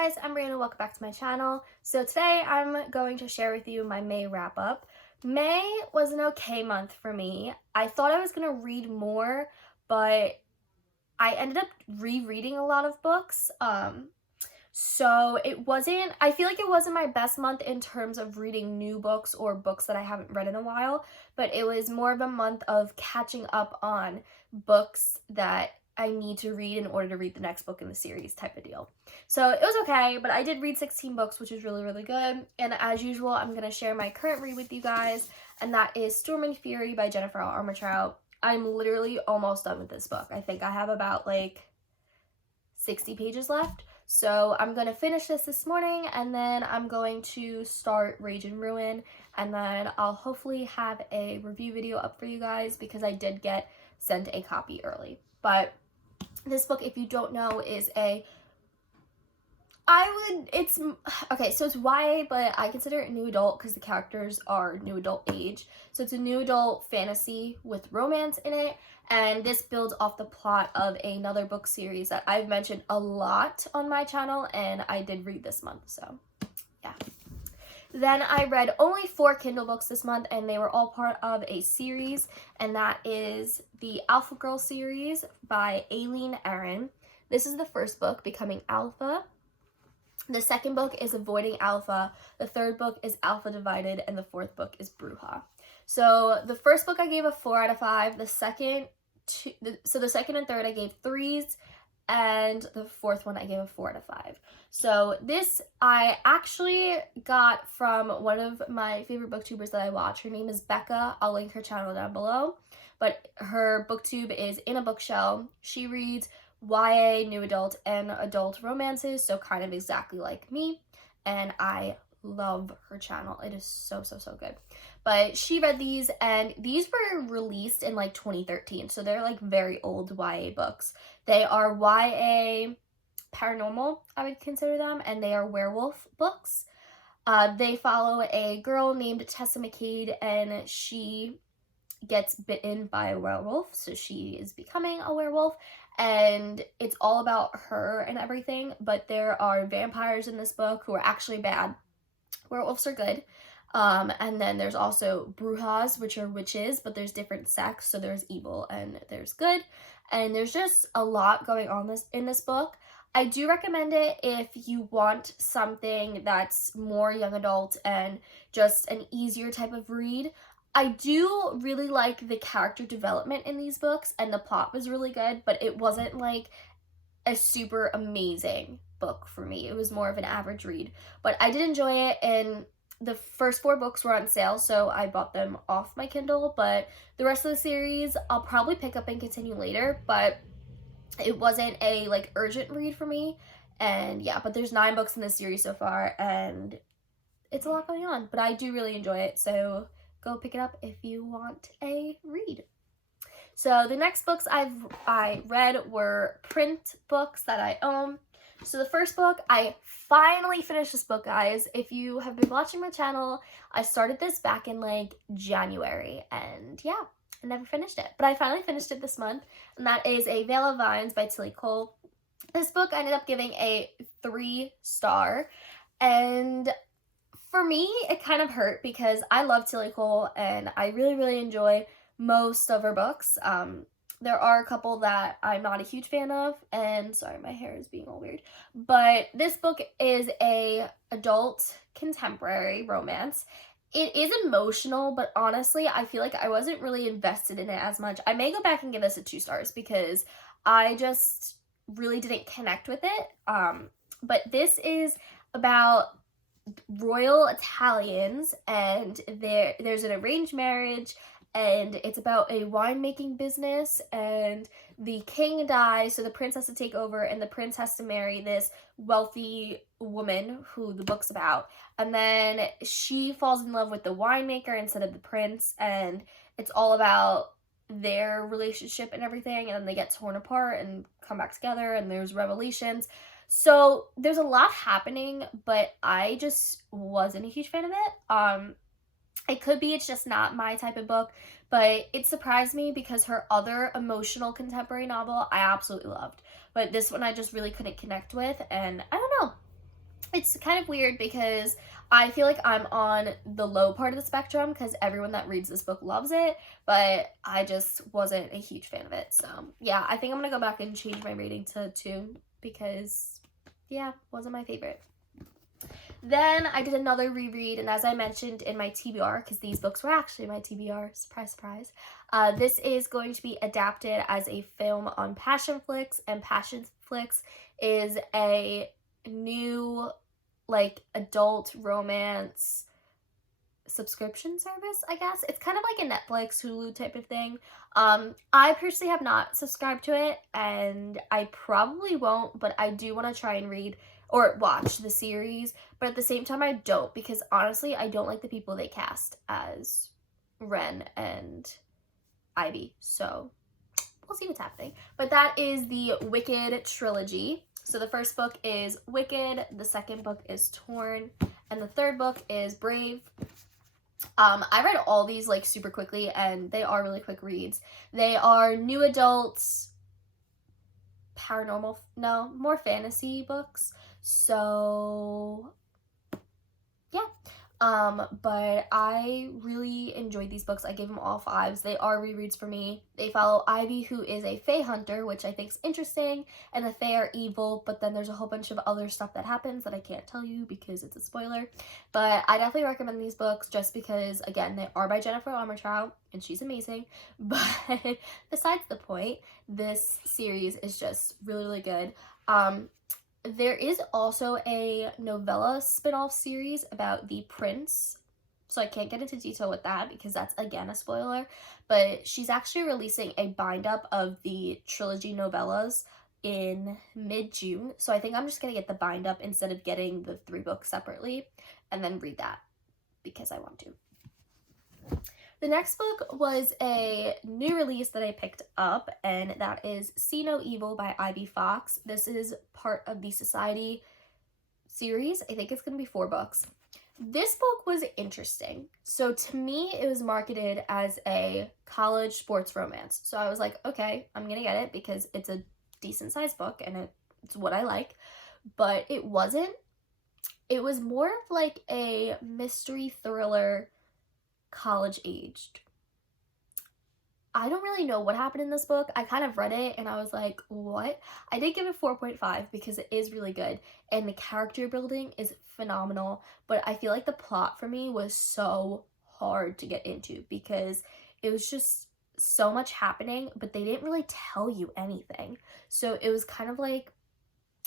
guys, I'm Brianna, welcome back to my channel. So today I'm going to share with you my May wrap up. May was an okay month for me. I thought I was going to read more, but I ended up rereading a lot of books. So I feel like it wasn't my best month in terms of reading new books or books that I haven't read in a while, but it was more of a month of catching up on books that I need to read in order to read the next book in the series type of deal. So it was okay, but I did read 16 books, which is really, really good. And as usual, I'm going to share my current read with you guys, and that is Storm and Fury by Jennifer L. Armentrout. I'm literally almost done with this book. I think I have about like 60 pages left. So I'm going to finish this morning, and then I'm going to start Rage and Ruin, and then I'll hopefully have a review video up for you guys because I did get sent a copy early. But this book, if you don't know, is it's YA, but I consider it new adult because the characters are new adult age. So it's a new adult fantasy with romance in it, and this builds off the plot of another book series that I've mentioned a lot on my channel, and I did read this month, so yeah. Then I read only 4 Kindle books this month, and they were all part of a series, and that is the Alpha Girl series by Aileen Aaron. This is the first book, Becoming Alpha. The second book is Avoiding Alpha. The third book is Alpha Divided, and the fourth book is Bruja. So the first book I gave a 4 out of 5. The second and third I gave 3s, and the fourth one I gave a 4 out of 5. So this I actually got from one of my favorite booktubers that I watch. Her name is Becca. I'll link her channel down below. But her booktube is In a Bookshell. She reads YA, new adult, and adult romances, so kind of exactly like me. And I love her channel. It is so, so, so good. But she read these, and these were released in like 2013, so they're like very old YA books. They are YA paranormal, I would consider them, and they are werewolf books. They follow a girl named Tessa McCade, and she gets bitten by a werewolf, so she is becoming a werewolf, and it's all about her and everything. But there are vampires in this book who are actually bad. Werewolves are good. And then there's also brujas, which are witches, but there's different sects, so there's evil and there's good, and there's just a lot going on in this book. I do recommend it if you want something that's more young adult and just an easier type of read. I do really like the character development in these books, and the plot was really good, but it wasn't like a super amazing book for me. It was more of an average read, but I did enjoy it, and the first 4 books were on sale, so I bought them off my Kindle, but the rest of the series I'll probably pick up and continue later, but it wasn't a like urgent read for me. And yeah, but there's 9 books in this series so far, and it's a lot going on, but I do really enjoy it, so go pick it up if you want a read. So the next books I read were print books that I own. So the first book, I finally finished this book, guys. If you have been watching my channel, I started this back in like January, and yeah, I never finished it. But I finally finished it this month, and that is A Bale of Vines by Tilly Cole. This book I ended up giving a 3-star, and for me, it kind of hurt because I love Tilly Cole, and I really, really enjoy most of her books. There are a couple that I'm not a huge fan of, and sorry, my hair is being all weird, but this book is a adult contemporary romance. It is emotional, but honestly, I feel like I wasn't really invested in it as much. I may go back and give this a 2 stars because I just really didn't connect with it. But this is about royal Italians, and there's an arranged marriage, and it's about a winemaking business, and the king dies, so the prince has to take over, and the prince has to marry this wealthy woman who the book's about, and then she falls in love with the winemaker instead of the prince, and it's all about their relationship and everything, and then they get torn apart and come back together, and there's revelations. So there's a lot happening, but I just wasn't a huge fan of it. It could be it's just not my type of book, but it surprised me because her other emotional contemporary novel I absolutely loved. But this one I just really couldn't connect with, and I don't know. It's kind of weird because I feel like I'm on the low part of the spectrum because everyone that reads this book loves it, but I just wasn't a huge fan of it. So yeah, I think I'm gonna go back and change my rating to 2 because yeah, wasn't my favorite. Then I did another reread, and as I mentioned in my TBR, because these books were actually my TBR, surprise, surprise, this is going to be adapted as a film on Passion Flix, and Passion Flix is a new, like, adult romance subscription service, I guess. It's kind of like a Netflix, Hulu type of thing. I personally have not subscribed to it, and I probably won't, but I do want to try and read or watch the series, but at the same time I don't, because honestly I don't like the people they cast as Ren and Ivy, so we'll see what's happening. But that is the Wicked Trilogy. So the first book is Wicked, the second book is Torn, and the third book is Brave. I read all these like super quickly, and they are really quick reads. They are new adults, paranormal, no, more fantasy books. So yeah, but I really enjoyed these books. I gave them all 5s. They are rereads for me. They follow Ivy, who is a Fae hunter, which I think is interesting, and the Fae are evil, but then there's a whole bunch of other stuff that happens that I can't tell you because it's a spoiler. But I definitely recommend these books just because, again, they are by Jennifer Armentrout, and she's amazing. But besides the point, this series is just really, really good. There is also a novella spin-off series about the prince, so I can't get into detail with that because that's, again, a spoiler, but she's actually releasing a bind-up of the trilogy novellas in mid-June, so I think I'm just going to get the bind-up instead of getting the 3 books separately, and then read that because I want to. The next book was a new release that I picked up, and that is See No Evil by Ivy Fox. This is part of the Society series. I think it's going to be 4 books. This book was interesting. So to me, it was marketed as a college sports romance. So I was like, okay, I'm going to get it because it's a decent sized book and it's what I like. But it wasn't. It was more of like a mystery thriller, college aged. I don't really know what happened in this book. I kind of read it and I was like, what? I did give it 4.5 because it is really good and the character building is phenomenal, but I feel like the plot for me was so hard to get into because it was just so much happening, but they didn't really tell you anything. So it was kind of like,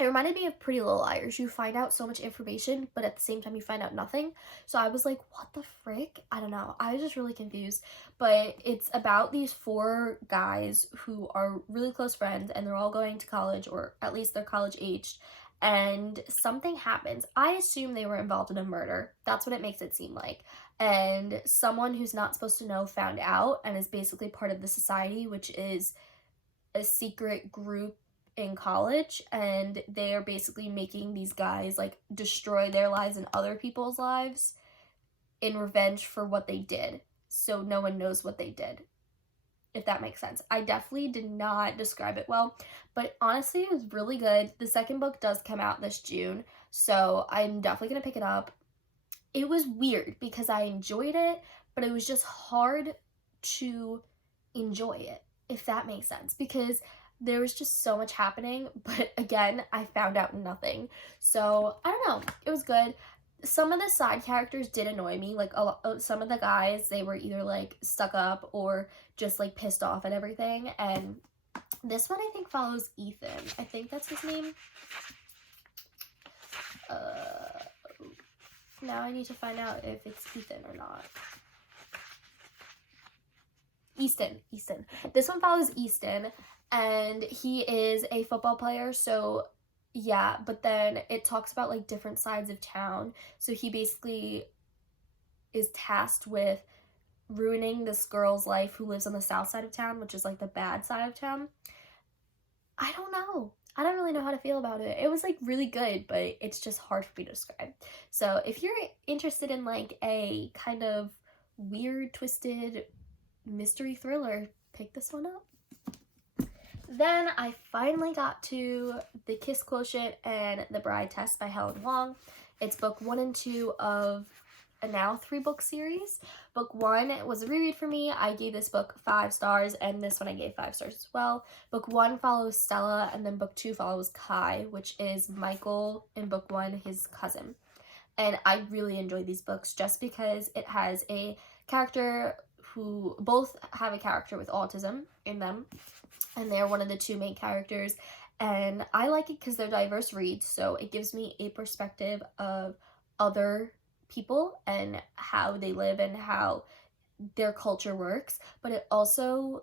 it reminded me of Pretty Little Liars. You find out so much information, but at the same time you find out nothing. So I was like, what the frick? I don't know. I was just really confused. But it's about these 4 guys who are really close friends and they're all going to college, or at least they're college aged. And something happens. I assume they were involved in a murder. That's what it makes it seem like. And someone who's not supposed to know found out and is basically part of the society, which is a secret group in college, and they are basically making these guys like destroy their lives and other people's lives in revenge for what they did, so no one knows what they did, if that makes sense. I definitely did not describe it well, but honestly it was really good. The second book does come out this June, so I'm definitely gonna pick it up. It was weird because I enjoyed it, but it was just hard to enjoy it, if that makes sense, because there was just so much happening, but again, I found out nothing. So, I don't know. It was good. Some of the side characters did annoy me. Like, some of the guys, they were either, like, stuck up or just, like, pissed off at everything. And this one, I think, follows Ethan. I think that's his name. Now I need to find out if it's Ethan or not. Easton. This one follows Easton. And he is a football player, so yeah, but then it talks about like different sides of town. So he basically is tasked with ruining this girl's life who lives on the south side of town, which is like the bad side of town. I don't know. I don't really know how to feel about it. It was like really good, but it's just hard for me to describe. So if you're interested in like a kind of weird, twisted mystery thriller, pick this one up. Then I finally got to The Kiss Quotient and The Bride Test by Helen Wong. It's book 1 and 2 of a now 3-book series. Book 1 was a reread for me. I gave this book 5 stars, and this one I gave 5 stars as well. Book 1 follows Stella, and then book 2 follows Kai, which is Michael in book 1, his cousin. And I really enjoy these books just because it has a character who both have a character with autism in them, and they're one of the 2 main characters. And I like it because they're diverse reads, so it gives me a perspective of other people and how they live and how their culture works, but it also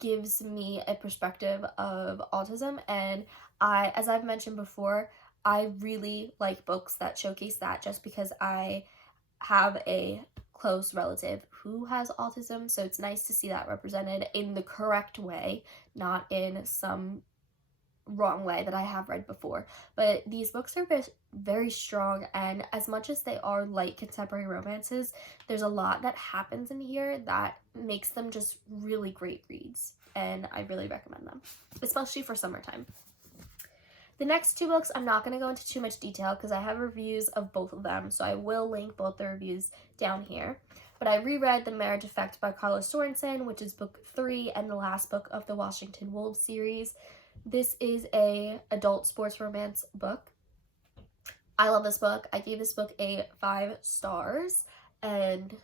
gives me a perspective of autism. And as I've mentioned before, I really like books that showcase that, just because I have a close relative who has autism, so it's nice to see that represented in the correct way, not in some wrong way that I have read before. But these books are very strong, and as much as they are light contemporary romances, there's a lot that happens in here that makes them just really great reads, and I really recommend them, especially for summertime. The next 2 books, I'm not going to go into too much detail because I have reviews of both of them, so I will link both the reviews down here. But I reread The Marriage Effect by Carlos Sorensen, which is book 3 and the last book of the Washington Wolves series. This is a adult sports romance book. I love this book. I gave this book a 5 stars, and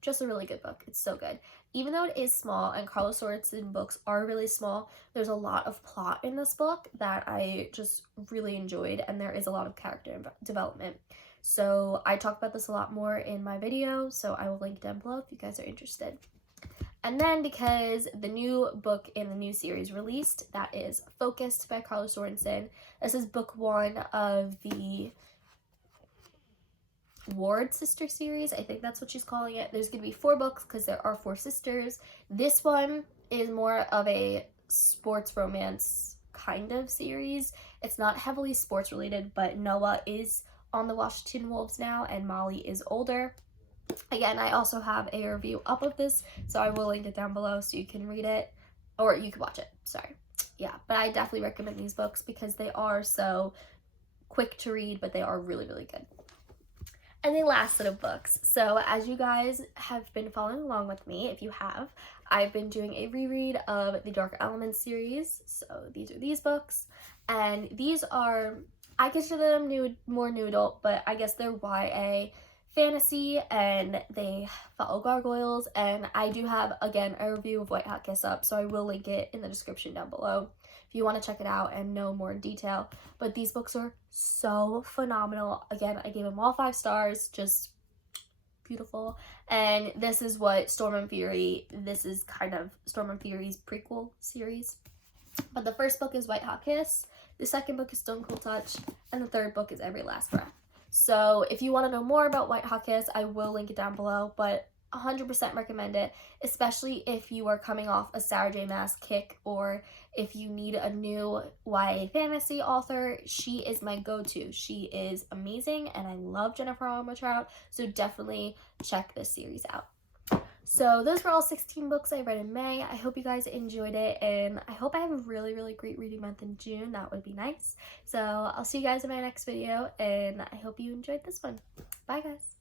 just a really good book. It's so good. Even though it is small, and Carlos Sorensen books are really small, there's a lot of plot in this book that I just really enjoyed, and there is a lot of character development. So I talk about this a lot more in my video, so I will link down below if you guys are interested. And then, because the new book in the new series released, that is Focused by Carlos Sorensen. This is book 1 of the Ward sister series. I think that's what she's calling it. There's going to be 4 books because there are 4 sisters. This one is more of a sports romance kind of series. It's not heavily sports related, but Noah is on the Washington Wolves now, and Molly is older. Again, I also have a review up of this, so I will link it down below so you can read it, or you can watch it, sorry. Yeah, but I definitely recommend these books because they are so quick to read, but they are really, really good. And the last set of books. So as you guys have been following along with me, if you have, I've been doing a reread of the Dark Elements series. So these are these books, and these are, I consider them more new adult, but I guess they're YA fantasy, and they follow gargoyles. And I do have, again, a review of White Hot Kiss up, so I will link it in the description down below if you want to check it out and know more in detail. But these books are so phenomenal. Again, I gave them all 5 stars, just beautiful. And this is what Storm and Fury, this is kind of Storm and Fury's prequel series. But the first book is White Hot Kiss, the second book is Stone Cold Touch, and the third book is Every Last Breath. So if you want to know more about White Hot Kiss, I will link it down below, but 100% recommend it, especially if you are coming off a Sarah J. Maas kick, or if you need a new YA fantasy author. She is my go-to. She is amazing, and I love Jennifer Armentrout, so definitely check this series out. So those were all 16 books I read in May. I hope you guys enjoyed it, and I hope I have a really, really great reading month in June. That would be nice. So I'll see you guys in my next video, and I hope you enjoyed this one. Bye, guys.